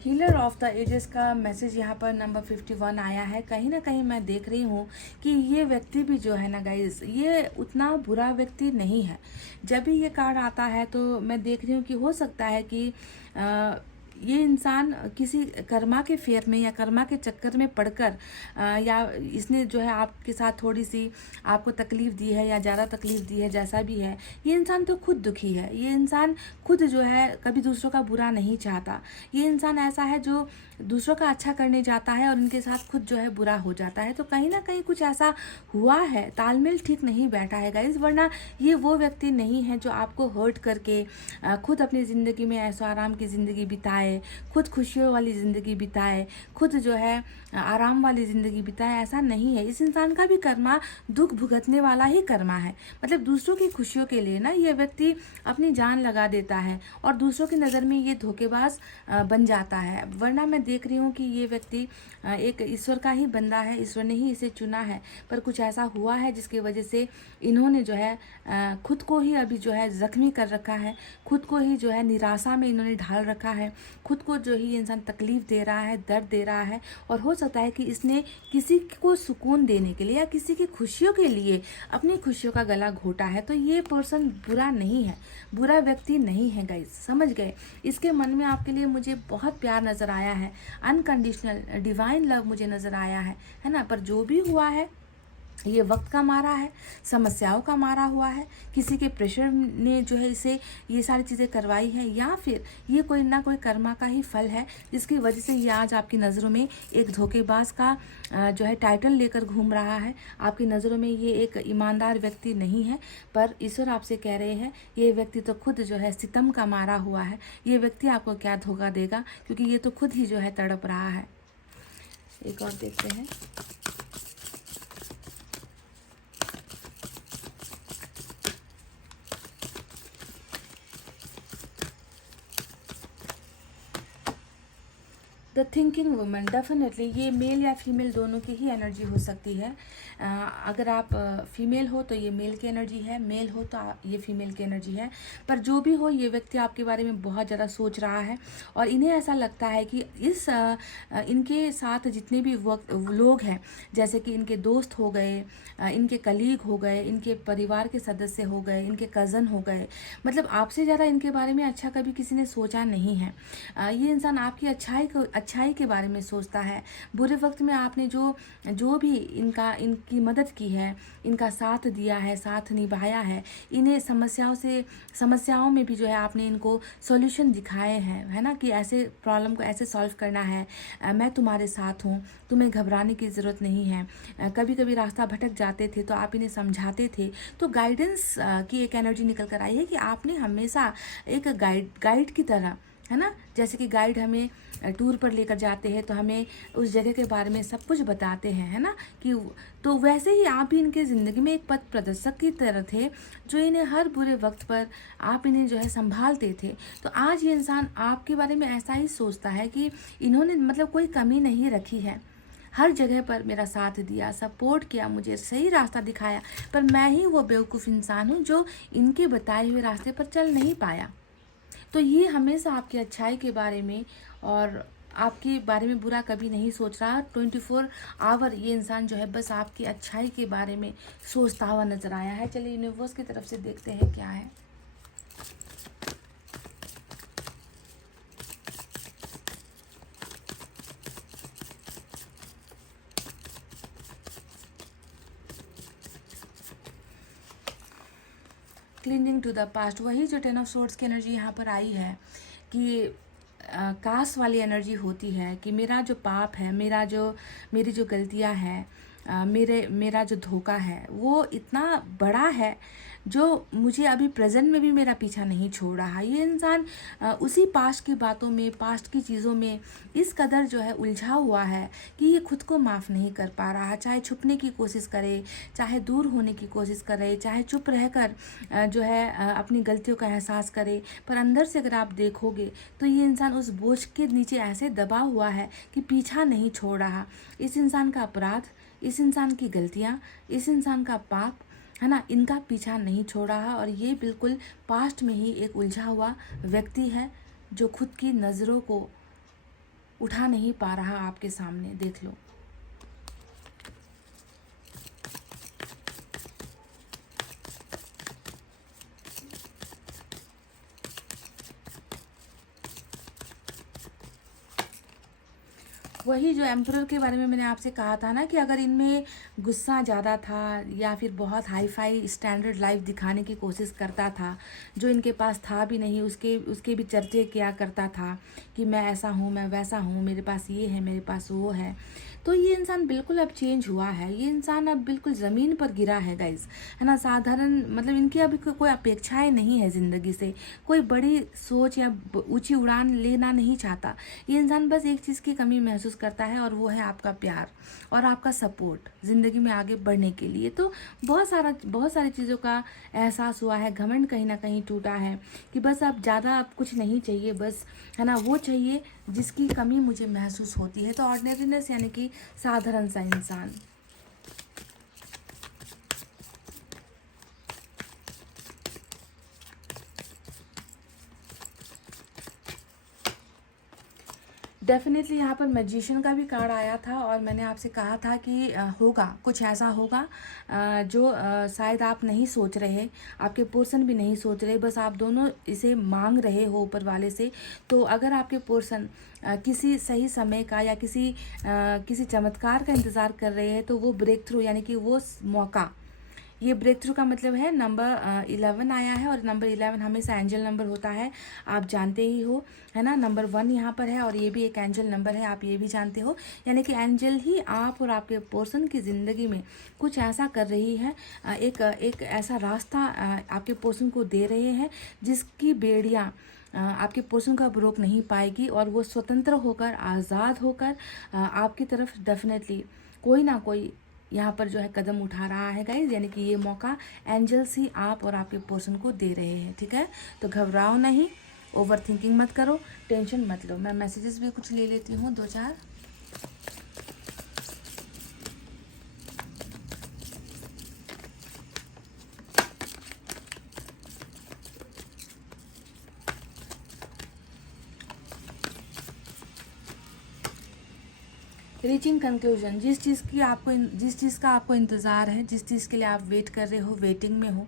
हीलर ऑफ द एजेस का मैसेज यहाँ पर नंबर 51 आया है। कहीं ना कहीं मैं देख रही हूँ कि ये व्यक्ति भी जो है ना गाइस, ये उतना बुरा व्यक्ति नहीं है। जब भी ये कार्ड आता है तो मैं देख रही हूँ कि हो सकता है कि ये इंसान किसी कर्मा के फेयर में या कर्मा के चक्कर में पड़कर या इसने जो है आपके साथ थोड़ी सी आपको तकलीफ़ दी है या ज़्यादा तकलीफ़ दी है, जैसा भी है, ये इंसान तो खुद दुखी है। ये इंसान खुद जो है कभी दूसरों का बुरा नहीं चाहता। ये इंसान ऐसा है जो दूसरों का अच्छा करने जाता है और इनके साथ खुद जो है बुरा हो जाता है। तो कहीं ना कहीं कुछ ऐसा हुआ है, तालमेल ठीक नहीं बैठा है गाइस, वरना ये वो व्यक्ति नहीं है जो आपको हर्ट करके खुद अपनी ज़िंदगी में ऐशो आराम की ज़िंदगी बिताए, खुद खुशियों वाली ज़िंदगी बिताए, खुद जो है आराम वाली ज़िंदगी बिताए। ऐसा नहीं है। इस इंसान का भी कर्मा दुख भुगतने वाला ही कर्मा है। मतलब दूसरों की खुशियों के लिए ना ये व्यक्ति अपनी जान लगा देता है और दूसरों की नज़र में ये धोखेबाज बन जाता है। वरना मैं देख रही हूँ कि ये व्यक्ति एक ईश्वर का ही बंदा है, ईश्वर ने ही इसे चुना है। पर कुछ ऐसा हुआ है जिसकी वजह से इन्होंने जो है खुद को ही अभी जो है ज़ख्मी कर रखा है, खुद को ही जो है निराशा में इन्होंने ढाल रखा है, खुद को जो ही इंसान तकलीफ़ दे रहा है, दर्द दे रहा है। और हो सकता है कि इसने किसी को सुकून देने के लिए या किसी की खुशियों के लिए अपनी खुशियों का गला घोटा है। तो ये पर्सन बुरा नहीं है, बुरा व्यक्ति नहीं है गाइस, समझ गए? इसके मन में आपके लिए मुझे बहुत प्यार नज़र आया है, अनकंडीशनल डिवाइन लव मुझे नज़र आया है ना। पर जो भी हुआ है ये वक्त का मारा है, समस्याओं का मारा हुआ है, किसी के प्रेशर ने जो है इसे ये सारी चीज़ें करवाई है, या फिर ये कोई ना कोई कर्मा का ही फल है जिसकी वजह से ये आज आपकी नज़रों में एक धोखेबाज का जो है टाइटल लेकर घूम रहा है। आपकी नज़रों में ये एक ईमानदार व्यक्ति नहीं है। पर ईश्वर आपसे कह रहे हैं ये व्यक्ति तो खुद जो है सितम का मारा हुआ है। ये व्यक्ति आपको क्या धोखा देगा, क्योंकि ये तो खुद ही जो है तड़प रहा है। एक और देखते हैं। द थिंकिंग वुमन, डेफिनेटली ये मेल या फीमेल दोनों की ही एनर्जी हो सकती है। अगर आप फीमेल हो तो ये मेल की एनर्जी है, मेल हो तो ये फीमेल की एनर्जी है। पर जो भी हो, ये व्यक्ति आपके बारे में बहुत ज़्यादा सोच रहा है और इन्हें ऐसा लगता है कि इनके साथ जितने भी लोग हैं, जैसे कि इनके दोस्त हो गए, इनके कलीग हो गए, इनके परिवार के सदस्य हो गए, इनके कज़न हो गए, मतलब आपसे ज़्यादा इनके बारे में अच्छा कभी किसी ने सोचा नहीं है। ये इंसान आपकी अच्छाई के बारे में सोचता है। बुरे वक्त में आपने जो भी इनकी मदद की है, इनका साथ दिया है, साथ निभाया है, इन्हें समस्याओं में भी जो है आपने इनको सॉल्यूशन दिखाए हैं, है ना, कि ऐसे प्रॉब्लम को ऐसे सॉल्व करना है, मैं तुम्हारे साथ हूँ, तुम्हें घबराने की ज़रूरत नहीं है। कभी कभी रास्ता भटक जाते थे तो आप इन्हें समझाते थे। तो गाइडेंस की एक एनर्जी निकल कर आई है कि आपने हमेशा एक गाइड की तरह, है ना। जैसे कि गाइड हमें टूर पर लेकर जाते हैं तो हमें उस जगह के बारे में सब कुछ बताते हैं, है ना। कि तो वैसे ही आप भी इनके ज़िंदगी में एक पथ प्रदर्शक की तरह थे, जो इन्हें हर बुरे वक्त पर आप इन्हें जो है संभालते थे। तो आज ये इंसान आपके बारे में ऐसा ही सोचता है कि इन्होंने मतलब कोई कमी नहीं रखी है, हर जगह पर मेरा साथ दिया, सपोर्ट किया, मुझे सही रास्ता दिखाया, पर मैं ही वो बेवकूफ़ इंसान हूँ जो इनके बताए हुए रास्ते पर चल नहीं पाया। तो ये हमेशा आपकी अच्छाई के बारे में और आपके बारे में बुरा कभी नहीं सोच रहा। 24 आवर ये इंसान जो है बस आपकी अच्छाई के बारे में सोचता हुआ नजर आया है। चलिए यूनिवर्स की तरफ से देखते हैं क्या है। क्लीनिंग टू द पास्ट, वही जो 10 ऑफ सोर्ड्स की एनर्जी यहाँ पर आई है कि कास्ट वाली एनर्जी होती है कि मेरा जो पाप है, मेरी जो गलतियाँ हैं, मेरा जो धोखा है वो इतना बड़ा है जो मुझे अभी प्रेजेंट में भी मेरा पीछा नहीं छोड़ रहा। ये इंसान उसी पास्ट की बातों में, पास्ट की चीज़ों में इस कदर जो है उलझा हुआ है कि ये खुद को माफ़ नहीं कर पा रहा। चाहे छुपने की कोशिश करे, चाहे दूर होने की कोशिश करे, चाहे चुप रहकर जो है अपनी गलतियों का एहसास करे, पर अंदर से अगर आप देखोगे तो ये इंसान उस बोझ के नीचे ऐसे दबा हुआ है कि पीछा नहीं छोड़ रहा। इस इंसान का अपराध, इस इंसान की गलतियाँ, इस इंसान का पाप, है ना, इनका पीछा नहीं छोड़ रहा। और ये बिल्कुल पास्ट में ही एक उलझा हुआ व्यक्ति है जो खुद की नज़रों को उठा नहीं पा रहा आपके सामने। देख लो। वही जो एम्परर के बारे में मैंने आपसे कहा था ना कि अगर इनमें गुस्सा ज़्यादा था या फिर बहुत हाई फाई स्टैंडर्ड लाइफ दिखाने की कोशिश करता था, जो इनके पास था भी नहीं, उसके भी चर्चे किया करता था कि मैं ऐसा हूँ, मैं वैसा हूँ, मेरे पास ये है, मेरे पास वो है। तो ये इंसान बिल्कुल अब चेंज हुआ है। ये इंसान अब बिल्कुल ज़मीन पर गिरा है गाइज, है ना। साधारण मतलब इनकी अभी कोई अपेक्षाएं नहीं है ज़िंदगी से, कोई बड़ी सोच या ऊंची उड़ान लेना नहीं चाहता। ये इंसान बस एक चीज़ की कमी महसूस करता है और वो है आपका प्यार और आपका सपोर्ट ज़िंदगी में आगे बढ़ने के लिए। तो बहुत सारी चीज़ों का एहसास हुआ है। घमंड कहीं ना कहीं टूटा है कि बस अब ज़्यादा अब कुछ नहीं चाहिए, बस है ना वो चाहिए जिसकी कमी मुझे महसूस होती है। तो ऑर्डिनरीनेस यानी कि साधारण सा इंसान। डेफिनेटली यहाँ पर मैजिशियन का भी कार्ड आया था और मैंने आपसे कहा था कि होगा, कुछ ऐसा होगा जो शायद आप नहीं सोच रहे, आपके पोर्शन भी नहीं सोच रहे, बस आप दोनों इसे मांग रहे हो ऊपर वाले से। तो अगर आपके पोर्शन किसी सही समय का या किसी चमत्कार का इंतज़ार कर रहे हैं तो वो ब्रेक थ्रू यानी कि वो मौका, ये ब्रेक थ्रू का मतलब है नंबर 11 आया है और नंबर 11 हमेशा एंजल नंबर होता है, आप जानते ही हो, है ना। नंबर 1 यहाँ पर है और ये भी एक एंजल नंबर है, आप ये भी जानते हो। यानी कि एंजल ही आप और आपके पर्सन की ज़िंदगी में कुछ ऐसा कर रही है, एक ऐसा रास्ता आपके पर्सन को दे रहे हैं जिसकी बेड़ियाँ आपके पर्सन को अब रोक नहीं पाएगी और वो स्वतंत्र होकर, आज़ाद होकर आपकी तरफ डेफिनेटली कोई ना कोई यहाँ पर जो है कदम उठा रहा है गाइज। यानी कि ये मौका एंजल्स ही आप और आपके पर्सन को दे रहे हैं, ठीक है। तो घबराओ नहीं, ओवर थिंकिंग मत करो, टेंशन मत लो। मैं मैसेजेस भी कुछ ले लेती हूँ, 2-4। रीचिंग कंक्लूजन, जिस चीज़ का आपको इंतज़ार है, जिस चीज़ के लिए आप वेट कर रहे हो, वेटिंग में हो,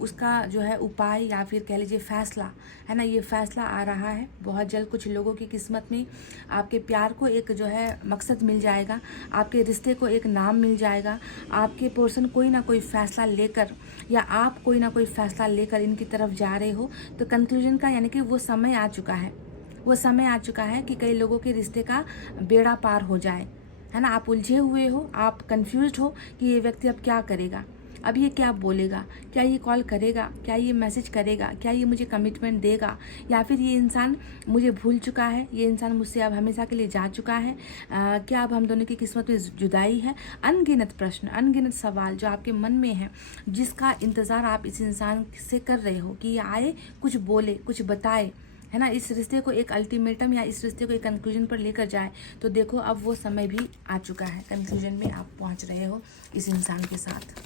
उसका जो है उपाय या फिर कह लीजिए फैसला, है ना, ये फैसला आ रहा है बहुत जल्द। कुछ लोगों की किस्मत में आपके प्यार को एक जो है मकसद मिल जाएगा, आपके रिश्ते को एक नाम मिल जाएगा, आपके पर्सन कोई ना कोई फ़ैसला लेकर या आप कोई ना कोई फ़ैसला लेकर इनकी तरफ जा रहे हो। तो कंक्लूजन का यानी कि वो समय आ चुका है, वो समय आ चुका है कि कई लोगों के रिश्ते का बेड़ा पार हो जाए, है ना। आप उलझे हुए हो, आप कंफ्यूज्ड हो कि ये व्यक्ति अब क्या करेगा, अब ये क्या बोलेगा, क्या ये कॉल करेगा, क्या ये मैसेज करेगा, क्या ये मुझे कमिटमेंट देगा, या फिर ये इंसान मुझे भूल चुका है, ये इंसान मुझसे अब हमेशा के लिए जा चुका है, क्या अब हम दोनों की किस्मत में जुदाई है। अनगिनत प्रश्न, अनगिनत सवाल जो आपके मन में है, जिसका इंतज़ार आप इस इंसान से कर रहे हो कि ये आए, कुछ बोले, कुछ बताए, है ना, इस रिश्ते को एक अल्टीमेटम या इस रिश्ते को एक कंक्लूजन पर लेकर जाए। तो देखो अब वो समय भी आ चुका है, कंक्लूजन में आप पहुंच रहे हो इस इंसान के साथ।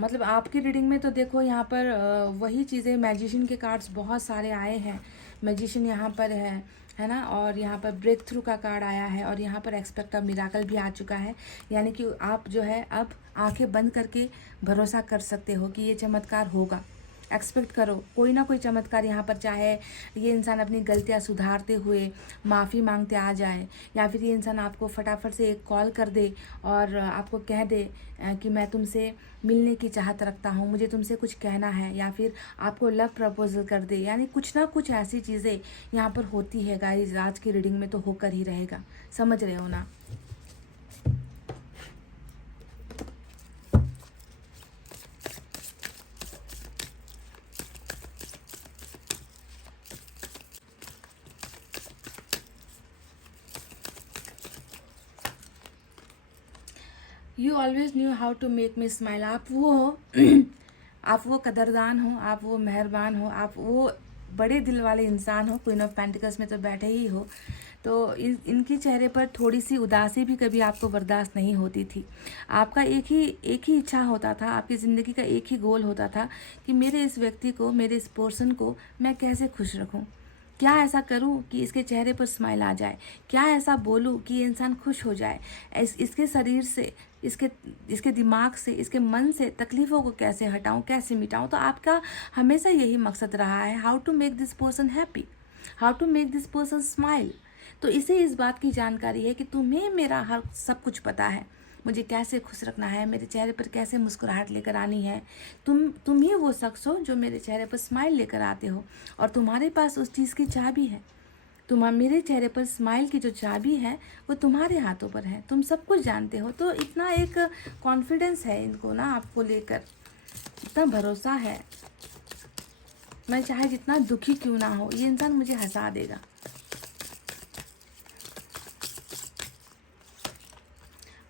मतलब आपकी रीडिंग में तो देखो यहाँ पर वही चीज़ें, मैजिशियन के कार्ड्स बहुत सारे आए हैं, मैजिशियन यहाँ पर है ना, और यहाँ पर ब्रेक थ्रू का कार्ड आया है, और यहाँ पर एक्सपेक्ट ऑफ मिराकल भी आ चुका है। यानी कि आप जो है अब आंखें बंद करके भरोसा कर सकते हो कि ये चमत्कार होगा। एक्सपेक्ट करो कोई ना कोई चमत्कार यहाँ पर, चाहे ये इंसान अपनी गलतियाँ सुधारते हुए माफ़ी मांगते आ जाए, या फिर ये इंसान आपको फटाफट से एक कॉल कर दे और आपको कह दे कि मैं तुमसे मिलने की चाहत रखता हूँ, मुझे तुमसे कुछ कहना है, या फिर आपको लव प्रपोजल कर दे। यानी कुछ ना कुछ ऐसी चीज़ें यहाँ पर होती है गाइस, आज की रीडिंग में तो होकर ही रहेगा, समझ रहे हो ना। You always knew how to make me smile. आप वो हो आप वो कदरदान हो, आप वो मेहरबान हो, आप वो बड़े दिल वाले इंसान हो। क्वीन ऑफ पेंटिकल्स में तो बैठे ही हो। तो इनके चेहरे पर थोड़ी सी उदासी भी कभी आपको बर्दाश्त नहीं होती थी। आपका एक ही इच्छा होता था, आपकी ज़िंदगी का एक ही गोल होता था कि मेरे इस व्यक्ति को, मेरे इस पर्सन को मैं कैसे खुश रखूं, क्या ऐसा करूं कि इसके चेहरे पर स्माइल आ जाए, क्या ऐसा बोलूं कि ये इंसान खुश हो जाए, इसके शरीर से, इसके दिमाग से, इसके मन से तकलीफ़ों को कैसे हटाऊं, कैसे मिटाऊं। तो आपका हमेशा यही मकसद रहा है, how to make this person happy, how to make this person smile. तो इसे इस बात की जानकारी है कि तुम्हें मेरा हर सब कुछ पता है, मुझे कैसे खुश रखना है, मेरे चेहरे पर कैसे मुस्कुराहट लेकर आनी है। तुम ही वो शख्स हो जो मेरे चेहरे पर स्माइल लेकर आते हो, और तुम्हारे पास उस चीज़ की चाबी है। मेरे चेहरे पर स्माइल की जो चाबी है वो तुम्हारे हाथों पर है, तुम सब कुछ जानते हो। तो इतना एक कॉन्फिडेंस है इनको ना आपको लेकर, इतना भरोसा है, मैं चाहे जितना दुखी क्यों ना हो, ये इंसान मुझे हंसा देगा।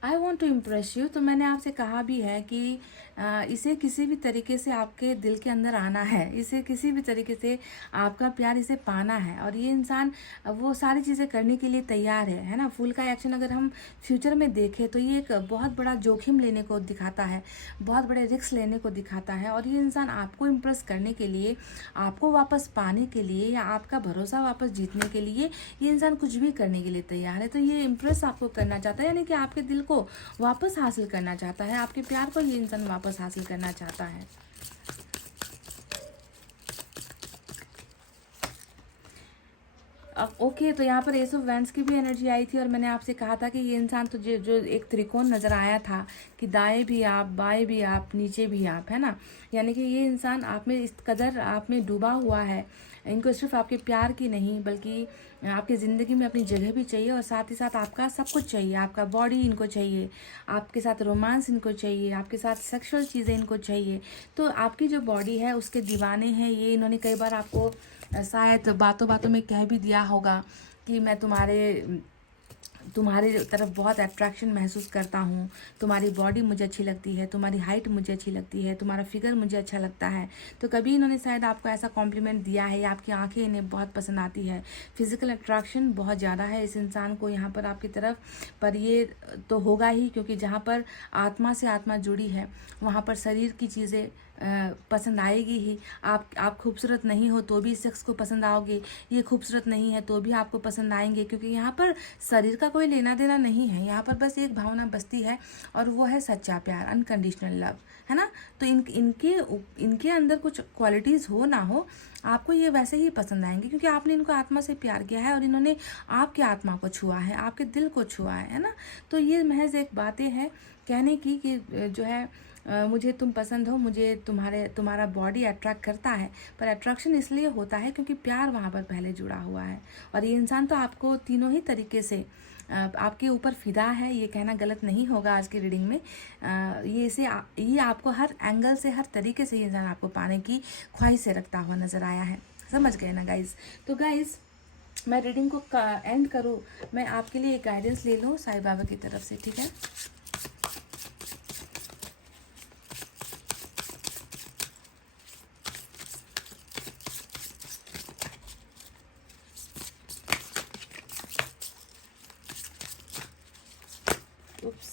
I want to impress you. तो मैंने आपसे कहा भी है कि इसे किसी भी तरीके से आपके दिल के अंदर आना है, इसे किसी भी तरीके से आपका प्यार इसे पाना है, और ये इंसान वो सारी चीज़ें करने के लिए तैयार है ना। फूल का एक्शन अगर हम फ्यूचर में देखें तो ये एक बहुत बड़ा जोखिम लेने को दिखाता है, बहुत बड़े रिस्क लेने को दिखाता है, और ये इंसान आपको इम्प्रेस करने के लिए, आपको वापस पाने के लिए, या आपका भरोसा वापस जीतने के लिए ये इंसान कुछ भी करने के लिए तैयार है। तो ये इम्प्रेस आपको करना चाहता है, यानी कि आपके दिल को वापस हासिल करना चाहता है, आपके प्यार को ये इंसान वापस हासिल करना चाहता है। ओके, तो यहाँ पर एस ऑफ वैंड्स की भी एनर्जी आई थी, और मैंने आपसे कहा था कि ये इंसान तो जो एक त्रिकोण नज़र आया था कि दाएं भी आप, बाएं भी आप, नीचे भी आप, है ना। यानी कि ये इंसान आप में इस कदर आप में डूबा हुआ है, इनको सिर्फ आपके प्यार की नहीं बल्कि आपकी ज़िंदगी में अपनी जगह भी चाहिए, और साथ ही साथ आपका सब कुछ चाहिए। आपका बॉडी इनको चाहिए, आपके साथ रोमांस इनको चाहिए, आपके साथ सेक्सुअल चीज़ें इनको चाहिए। तो आपकी जो बॉडी है उसके दीवाने हैं ये। इन्होंने कई बार आपको शायद बातों बातों में कह भी दिया होगा कि मैं तुम्हारे तरफ बहुत अट्रैक्शन महसूस करता हूँ, तुम्हारी बॉडी मुझे अच्छी लगती है, तुम्हारी हाइट मुझे अच्छी लगती है, तुम्हारा फिगर मुझे अच्छा लगता है। तो कभी इन्होंने शायद आपको ऐसा कॉम्प्लीमेंट दिया है, या आपकी आंखें इन्हें बहुत पसंद आती है। फिजिकल अट्रैक्शन बहुत ज़्यादा है इस इंसान को यहाँ पर आपकी तरफ, पर ये तो होगा ही, क्योंकि जहाँ पर आत्मा से आत्मा जुड़ी है वहाँ पर शरीर की चीज़ें पसंद आएगी ही। आप खूबसूरत नहीं हो तो भी इस शख्स को पसंद आओगे, ये खूबसूरत नहीं है तो भी आपको पसंद आएंगे, क्योंकि यहाँ पर शरीर का कोई लेना देना नहीं है। यहाँ पर बस एक भावना बसती है, और वो है सच्चा प्यार, अनकंडीशनल लव, है ना। तो इनके अंदर कुछ क्वालिटीज़ हो ना हो, आपको ये वैसे ही पसंद आएंगे, क्योंकि आपने इनको आत्मा से प्यार किया है, और इन्होंने आपकी आत्मा को छुआ है, आपके दिल को छुआ है ना। तो ये महज एक बातें है कहने की कि जो है मुझे तुम पसंद हो, मुझे तुम्हारा बॉडी अट्रैक्ट करता है, पर अट्रैक्शन इसलिए होता है क्योंकि प्यार वहाँ पर पहले जुड़ा हुआ है। और ये इंसान तो आपको तीनों ही तरीके से आपके ऊपर फिदा है, ये कहना गलत नहीं होगा आज की रीडिंग में। ये आपको हर एंगल से, हर तरीके से ये इंसान आपको पाने की ख्वाहिश से रखता हुआ नज़र आया है। समझ गए ना गाइज? तो गाइज मैं रीडिंग को एंड करूँ, मैं आपके लिए एक गाइडेंस ले लूँ साईं बाबा की तरफ से, ठीक है? Oops.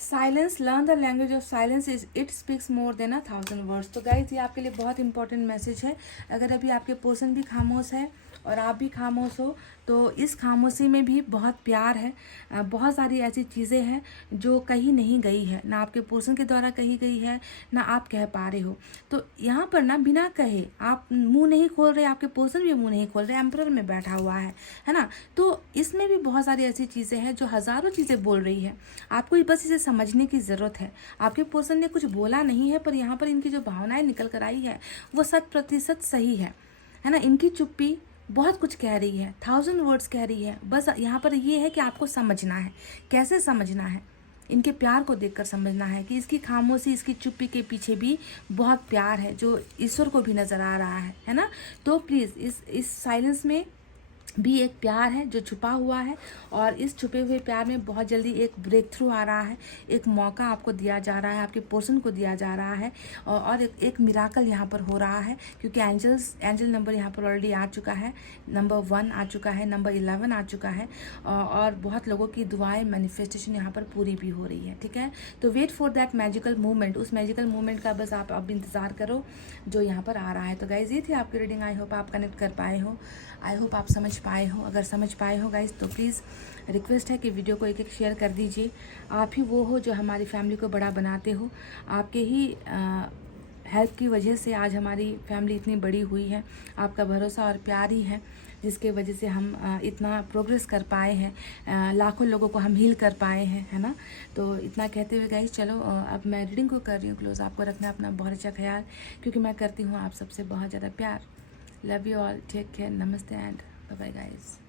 Silence, learn the language of silence, it speaks more than 1000 words. तो गाइज ये आपके लिए बहुत इंपॉर्टेंट मैसेज है। अगर अभी आपके पर्सन भी खामोश है और आप भी खामोश हो, तो इस खामोशी में भी बहुत प्यार है। बहुत सारी ऐसी चीज़ें हैं जो कही नहीं गई है, ना आपके पर्सन के द्वारा कही गई है, ना आप कह पा रहे हो। तो यहाँ पर ना बिना कहे आप मुंह नहीं खोल रहे, आपके पर्सन भी मुंह नहीं खोल रहे, एम्परर में बैठा हुआ है ना? तो इसमें भी बहुत सारी ऐसी चीज़ें हैं जो हज़ारों चीज़ें बोल रही है। आपको बस इसे समझने की ज़रूरत है। आपके पर्सन ने कुछ बोला नहीं है, पर यहाँ पर इनकी जो भावनाएं निकल कर आई है वो 100% सही है ना? इनकी चुप्पी बहुत कुछ कह रही है, 1000 वर्ड्स कह रही है। बस यहाँ पर ये है कि आपको समझना है। कैसे समझना है? इनके प्यार को देखकर समझना है कि इसकी खामोशी, इसकी चुप्पी के पीछे भी बहुत प्यार है जो ईश्वर को भी नज़र आ रहा है ना? तो प्लीज़ इस साइलेंस में भी एक प्यार है जो छुपा हुआ है, और इस छुपे हुए प्यार में बहुत जल्दी एक ब्रेक थ्रू आ रहा है, एक मौका आपको दिया जा रहा है, आपके पर्सन को दिया जा रहा है, और एक मिराकल यहाँ पर हो रहा है, क्योंकि एंजल नंबर यहाँ पर ऑलरेडी आ चुका है, नंबर 1 आ चुका है, नंबर 11 आ चुका है, और बहुत लोगों की दुआएं, मैनिफेस्टेशन यहाँ पर पूरी भी हो रही है, ठीक है? तो wait for that magical movement, उस मैजिकल मूवमेंट का बस आप अब इंतज़ार करो जो यहाँ पर आ रहा है। तो गाइज ये थी आपकी रीडिंग। आई होप आप कनेक्ट कर पाए हो, आई होप आप समझ पाए हो। अगर समझ पाए हो गाइज तो प्लीज़ रिक्वेस्ट है कि वीडियो को एक शेयर कर दीजिए। आप ही वो हो जो हमारी फैमिली को बड़ा बनाते हो। आपके ही हेल्प की वजह से आज हमारी फैमिली इतनी बड़ी हुई है। आपका भरोसा और प्यार ही है जिसके वजह से हम इतना प्रोग्रेस कर पाए हैं, लाखों लोगों को हम हील कर पाए हैं, है ना? तो इतना कहते हुए गाइज चलो अब मैं रीडिंग को कर रही हूँ क्लोज। आपको रखना अपना बहुत अच्छा ख्याल, क्योंकि मैं करती हूँ आप सबसे बहुत ज़्यादा प्यार। Love you all, take care, नमस्ते एंड बाय बाय गाइज।